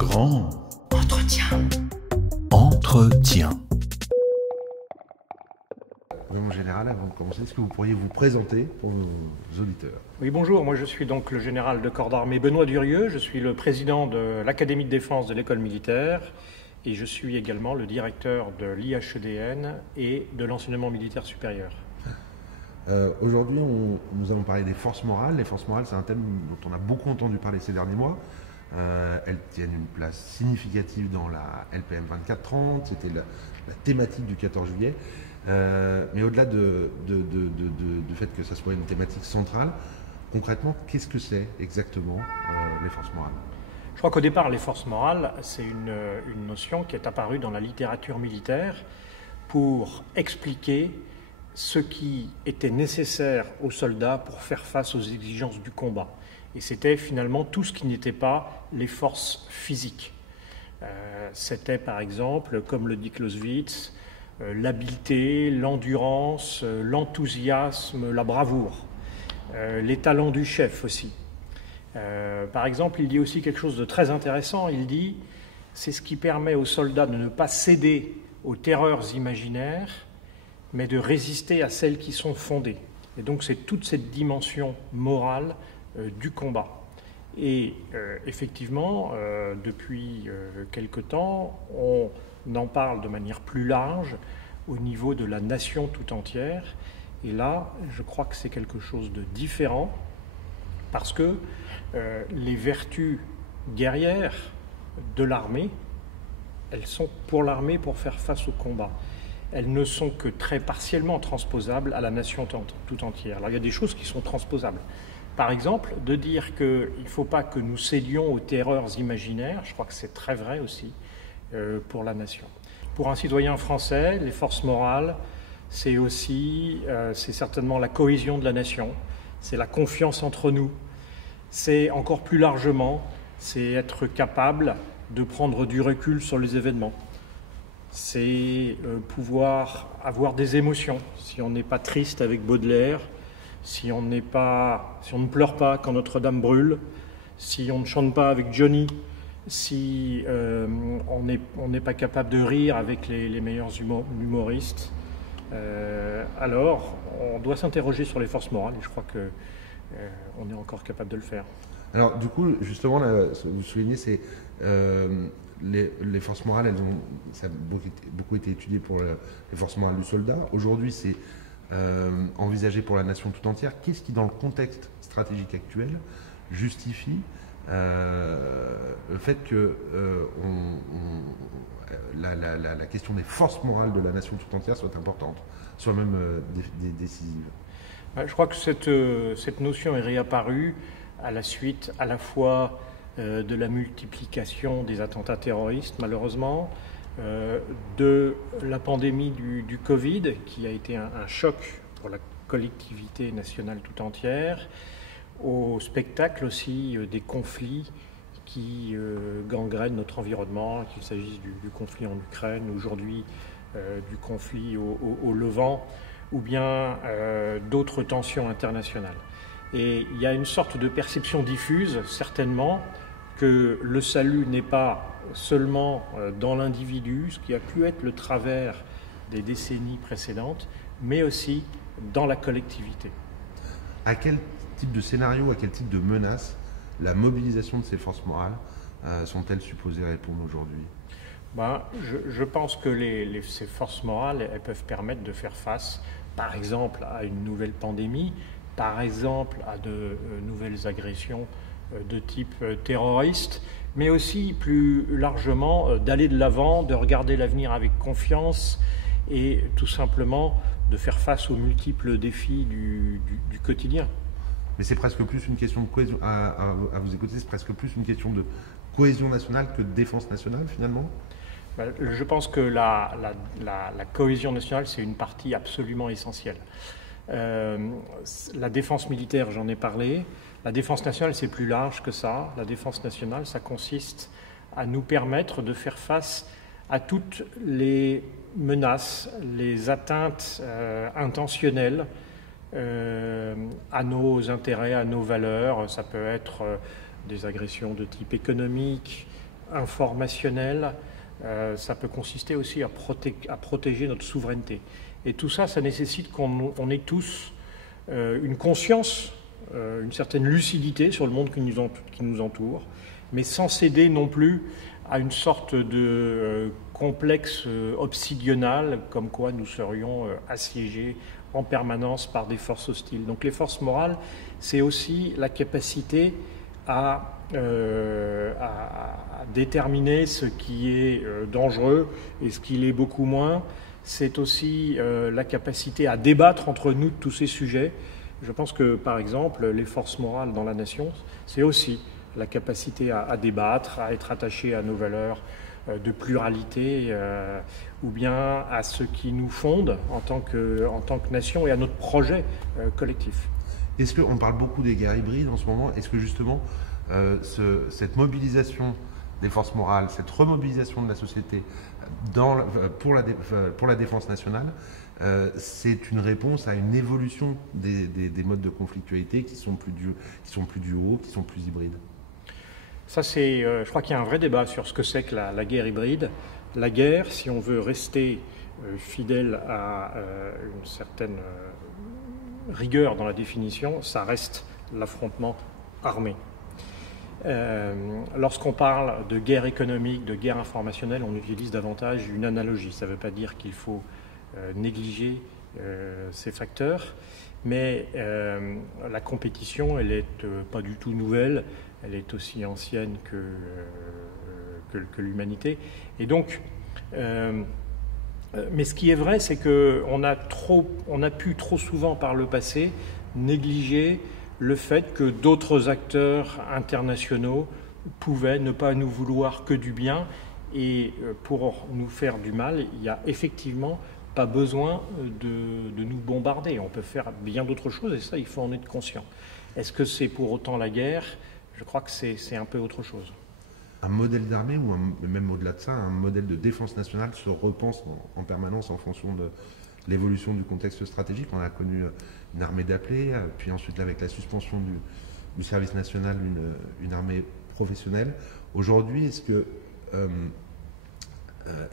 Grand Entretien. Entretien. Mon général, avant de commencer, est-ce que vous pourriez vous présenter pour nos auditeurs? Oui, bonjour, moi je suis donc le général de corps d'armée Benoît Durieux, je suis le président de l'Académie de défense de l'école militaire et je suis également le directeur de l'IHEDN et de l'enseignement militaire supérieur. Aujourd'hui, nous allons parler des forces morales. Les forces morales, c'est un thème dont on a beaucoup entendu parler ces derniers mois. Elles tiennent une place significative dans la LPM 2430, c'était la thématique du 14 juillet. Mais au-delà du fait que ça soit une thématique centrale, concrètement, qu'est-ce que c'est exactement les forces morales? Je crois qu'au départ, les forces morales, c'est une notion qui est apparue dans la littérature militaire pour expliquer ce qui était nécessaire aux soldats pour faire face aux exigences du combat. Et c'était finalement tout ce qui n'était pas les forces physiques. C'était par exemple, comme le dit Clausewitz, l'habileté, l'endurance, l'enthousiasme, la bravoure, les talents du chef aussi. Par exemple, il dit aussi quelque chose de très intéressant, il dit « c'est ce qui permet aux soldats de ne pas céder aux terreurs imaginaires, mais de résister à celles qui sont fondées. » Et donc c'est toute cette dimension morale du combat. Et effectivement, depuis quelque temps, on en parle de manière plus large au niveau de la nation tout entière. Et là, je crois que c'est quelque chose de différent parce que les vertus guerrières de l'armée, elles sont pour l'armée pour faire face au combat. Elles ne sont que très partiellement transposables à la nation tout entière. Alors il y a des choses qui sont transposables. Par exemple, de dire qu'il ne faut pas que nous cédions aux terreurs imaginaires, je crois que c'est très vrai aussi pour la nation. Pour un citoyen français, les forces morales, c'est aussi, c'est certainement la cohésion de la nation, c'est la confiance entre nous, c'est encore plus largement, c'est être capable de prendre du recul sur les événements. C'est pouvoir avoir des émotions. Si on n'est pas triste avec Baudelaire, si on ne pleure pas quand Notre-Dame brûle, si on ne chante pas avec Johnny, si on n'est pas capable de rire avec les meilleurs humoristes, alors on doit s'interroger sur les forces morales et je crois qu'on est encore capable de le faire. Alors du coup, justement, là, ce que vous soulignez, c'est les forces morales, ça a beaucoup été étudié pour les forces morales du soldat. Aujourd'hui, c'est envisagé pour la nation tout entière. Qu'est-ce qui, dans le contexte stratégique actuel, justifie le fait que la question des forces morales de la nation tout entière soit importante, soit même décisive? Je crois que cette notion est réapparue à la suite à la fois de la multiplication des attentats terroristes, malheureusement, de la pandémie du Covid, qui a été un choc pour la collectivité nationale tout entière, au spectacle aussi des conflits qui gangrènent notre environnement, qu'il s'agisse du conflit en Ukraine, aujourd'hui du conflit au Levant, ou bien d'autres tensions internationales. Et il y a une sorte de perception diffuse, certainement, que le salut n'est pas seulement dans l'individu, ce qui a pu être le travers des décennies précédentes, mais aussi dans la collectivité. À quel type de scénario, à quel type de menace la mobilisation de ces forces morales sont-elles supposées répondre aujourd'hui? Je pense que ces forces morales, elles peuvent permettre de faire face, par exemple, à une nouvelle pandémie, par exemple, à de nouvelles agressions de type terroriste, mais aussi plus largement d'aller de l'avant, de regarder l'avenir avec confiance et tout simplement de faire face aux multiples défis du quotidien. Mais c'est presque plus une question de cohésion, à vous écouter, c'est presque plus une question de cohésion nationale que de défense nationale finalement? Je pense que la cohésion nationale, c'est une partie absolument essentielle. La défense militaire, j'en ai parlé. La défense nationale, c'est plus large que ça. La défense nationale, ça consiste à nous permettre de faire face à toutes les menaces, les atteintes intentionnelles à nos intérêts, à nos valeurs. Ça peut être des agressions de type économique, informationnel, ça peut consister aussi à protéger notre souveraineté. Et tout ça, ça nécessite qu'on ait tous une conscience, une certaine lucidité sur le monde qui nous entoure, mais sans céder non plus à une sorte de complexe obsidional, comme quoi nous serions assiégés en permanence par des forces hostiles. Donc les forces morales, c'est aussi la capacité à déterminer ce qui est dangereux et ce qui l'est beaucoup moins. C'est aussi la capacité à débattre entre nous de tous ces sujets. Je pense que, par exemple, les forces morales dans la nation, c'est aussi la capacité à débattre, à être attaché à nos valeurs de pluralité ou bien à ce qui nous fonde en tant que nation et à notre projet collectif. Est-ce qu'on parle beaucoup des guerres hybrides en ce moment? Est-ce que justement cette mobilisation des forces morales, cette remobilisation de la société pour la défense nationale, c'est une réponse à une évolution des modes de conflictualité qui sont plus duaux, qui sont plus hybrides? Ça, je crois qu'il y a un vrai débat sur ce que c'est que la guerre hybride. La guerre, si on veut rester fidèle à une certaine rigueur dans la définition, ça reste l'affrontement armé. Lorsqu'on parle de guerre économique, de guerre informationnelle, on utilise davantage une analogie. Ça ne veut pas dire qu'il faut négliger ces facteurs, mais la compétition, elle n'est pas du tout nouvelle. Elle est aussi ancienne que l'humanité. Et donc, mais ce qui est vrai, c'est qu'on a pu trop souvent par le passé négliger le fait que d'autres acteurs internationaux pouvaient ne pas nous vouloir que du bien, et pour nous faire du mal, il n'y a effectivement pas besoin de nous bombarder. On peut faire bien d'autres choses, et ça, il faut en être conscient. Est-ce que c'est pour autant la guerre ? Je crois que c'est un peu autre chose. Un modèle d'armée, ou même au-delà de ça, un modèle de défense nationale se repense en permanence en fonction de l'évolution du contexte stratégique. On a connu une armée d'appelés, puis ensuite avec la suspension du service national, une armée professionnelle. Aujourd'hui, est-ce que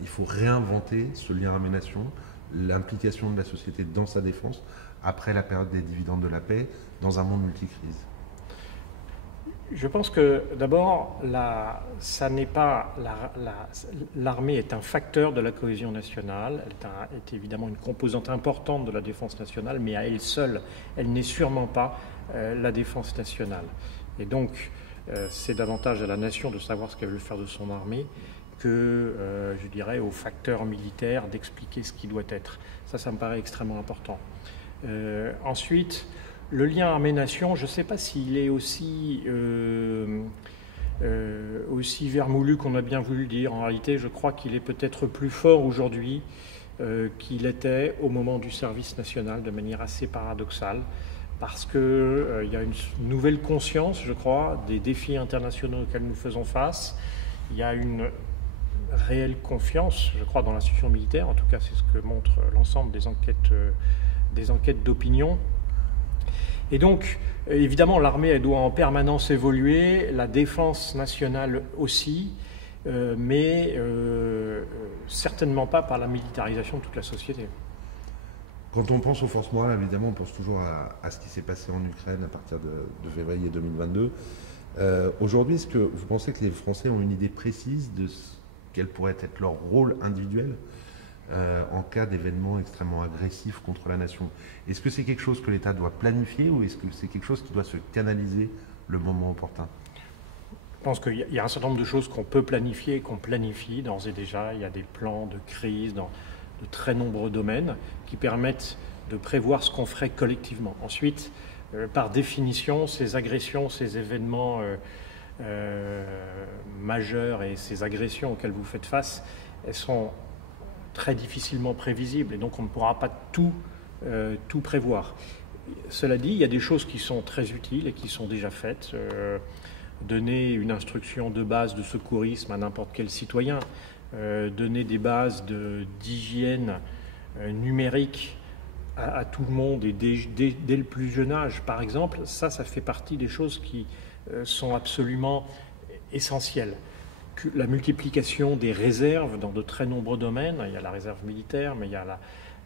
il faut réinventer ce lien armée-nation, l'implication de la société dans sa défense après la période des dividendes de la paix, dans un monde multicrise? Je pense que d'abord, l'armée est un facteur de la cohésion nationale, elle est évidemment une composante importante de la défense nationale, mais à elle seule, elle n'est sûrement pas la défense nationale. Et donc, c'est davantage à la nation de savoir ce qu'elle veut faire de son armée que, je dirais, aux facteurs militaires d'expliquer ce qui doit être. Ça me paraît extrêmement important. Ensuite, le lien armée-nation, je ne sais pas s'il est aussi vermoulu qu'on a bien voulu le dire. En réalité, je crois qu'il est peut-être plus fort aujourd'hui qu'il était au moment du service national, de manière assez paradoxale, parce qu'il y a une nouvelle conscience, je crois, des défis internationaux auxquels nous faisons face. Il y a une réelle confiance, je crois, dans l'institution militaire. En tout cas, c'est ce que montrent l'ensemble des enquêtes d'opinion. Et donc, évidemment, l'armée, elle doit en permanence évoluer, la défense nationale aussi, mais certainement pas par la militarisation de toute la société. Quand on pense aux forces morales, évidemment, on pense toujours à ce qui s'est passé en Ukraine à partir de février 2022. Aujourd'hui, est-ce que vous pensez que les Français ont une idée précise de quel pourrait être leur rôle individuel en cas d'événements extrêmement agressifs contre la nation? Est-ce que c'est quelque chose que l'État doit planifier, ou est-ce que c'est quelque chose qui doit se canaliser le moment opportun? Je pense qu'il y a un certain nombre de choses qu'on peut planifier et qu'on planifie d'ores et déjà. Il y a des plans de crise dans de très nombreux domaines qui permettent de prévoir ce qu'on ferait collectivement. Ensuite, par définition, ces agressions, ces événements majeurs et ces agressions auxquelles vous faites face, elles sont très difficilement prévisibles, et donc on ne pourra pas tout prévoir. Cela dit, il y a des choses qui sont très utiles et qui sont déjà faites. Donner une instruction de base de secourisme à n'importe quel citoyen, donner des bases d'hygiène numérique à tout le monde, et dès le plus jeune âge, par exemple, ça fait partie des choses qui sont absolument essentielles. la multiplication des réserves dans de très nombreux domaines. Il y a la réserve militaire, mais il y a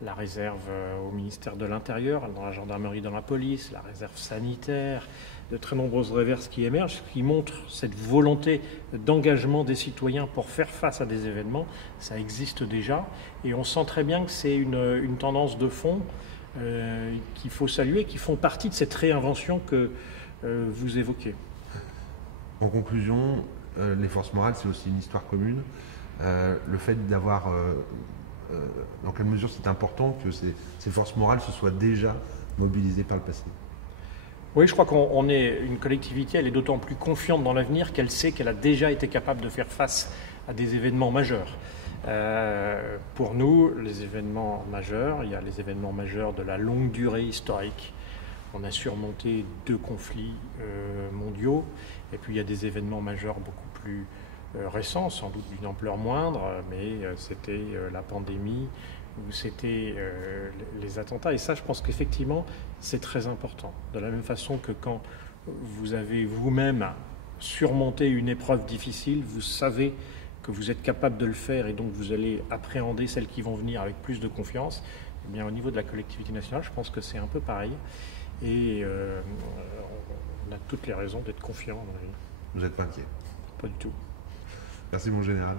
la réserve au ministère de l'Intérieur, dans la gendarmerie, dans la police, la réserve sanitaire, de très nombreuses réserves qui émergent, ce qui montre cette volonté d'engagement des citoyens pour faire face à des événements. Ça existe déjà, et on sent très bien que c'est une tendance de fond qu'il faut saluer, qui font partie de cette réinvention que vous évoquez. En conclusion, les forces morales, c'est aussi une histoire commune. Le fait d'avoir... dans quelle mesure c'est important que ces forces morales se soient déjà mobilisées par le passé? Oui, je crois qu'on est une collectivité, elle est d'autant plus confiante dans l'avenir qu'elle sait qu'elle a déjà été capable de faire face à des événements majeurs. Pour nous, les événements majeurs, il y a les événements majeurs de la longue durée historique. On a surmonté 2 conflits mondiaux, et puis il y a des événements majeurs beaucoup plus récents, sans doute d'une ampleur moindre, mais c'était la pandémie, ou c'était les attentats. Et ça, je pense qu'effectivement, c'est très important. De la même façon que quand vous avez vous-même surmonté une épreuve difficile, vous savez que vous êtes capable de le faire, et donc vous allez appréhender celles qui vont venir avec plus de confiance. Eh bien, au niveau de la collectivité nationale, je pense que c'est un peu pareil. Et on a toutes les raisons d'être confiants dans la vie. Vous n'êtes pas inquiet? Pas du tout. Merci mon général.